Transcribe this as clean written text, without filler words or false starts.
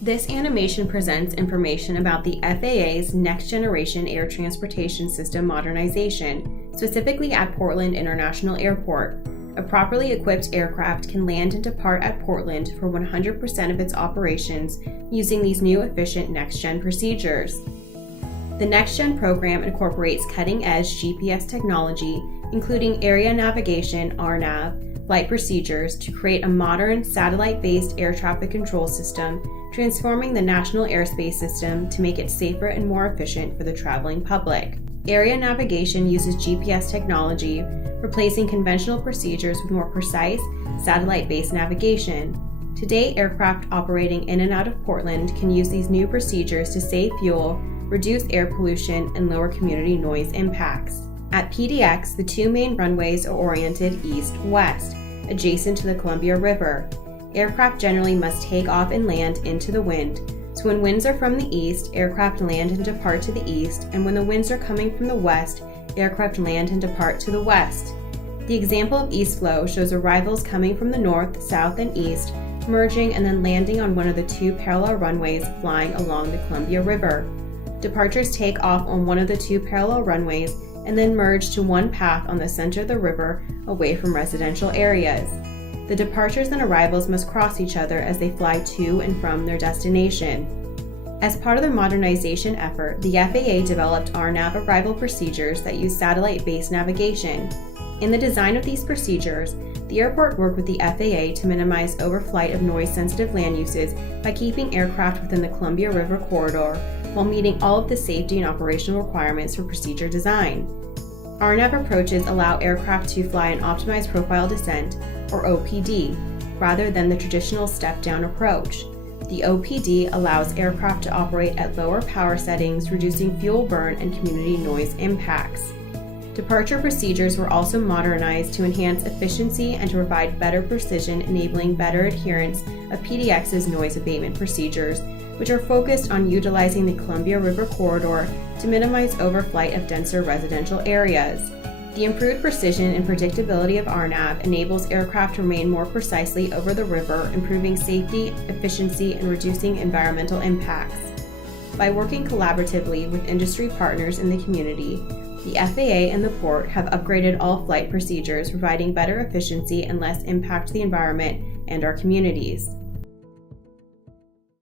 This animation presents information about the FAA's Next Generation Air Transportation System modernization, specifically at Portland International Airport. A properly equipped aircraft can land and depart at Portland for 100% of its operations using these new efficient next-gen procedures. The next-gen program incorporates cutting-edge GPS technology, including area navigation (RNAV), flight procedures to create a modern satellite-based air traffic control system, transforming the national airspace system to make it safer and more efficient for the traveling public. Area navigation uses GPS technology, replacing conventional procedures with more precise, satellite-based navigation. Today, aircraft operating in and out of Portland can use these new procedures to save fuel, reduce air pollution, and lower community noise impacts. At PDX, the two main runways are oriented east-west, adjacent to the Columbia River. Aircraft generally must take off and land into the wind, so when winds are from the east, aircraft land and depart to the east, and when the winds are coming from the west, aircraft land and depart to the west. The example of east flow shows arrivals coming from the north, south, and east, merging and then landing on one of the two parallel runways flying along the Columbia River. Departures take off on one of the two parallel runways and then merge to one path on the center of the river away from residential areas. The departures and arrivals must cross each other as they fly to and from their destination. As part of their modernization effort, the FAA developed RNAV arrival procedures that use satellite-based navigation. In the design of these procedures, the airport worked with the FAA to minimize overflight of noise-sensitive land uses by keeping aircraft within the Columbia River corridor while meeting all of the safety and operational requirements for procedure design. RNAV approaches allow aircraft to fly an optimized profile descent, or OPD, rather than the traditional step-down approach. The OPD allows aircraft to operate at lower power settings, reducing fuel burn and community noise impacts. Departure procedures were also modernized to enhance efficiency and to provide better precision, enabling better adherence of PDX's noise abatement procedures, which are focused on utilizing the Columbia River corridor to minimize overflight of denser residential areas. The improved precision and predictability of RNAV enables aircraft to remain more precisely over the river, improving safety, efficiency, and reducing environmental impacts. By working collaboratively with industry partners in the community, the FAA and the port have upgraded all flight procedures, providing better efficiency and less impact to the environment and our communities.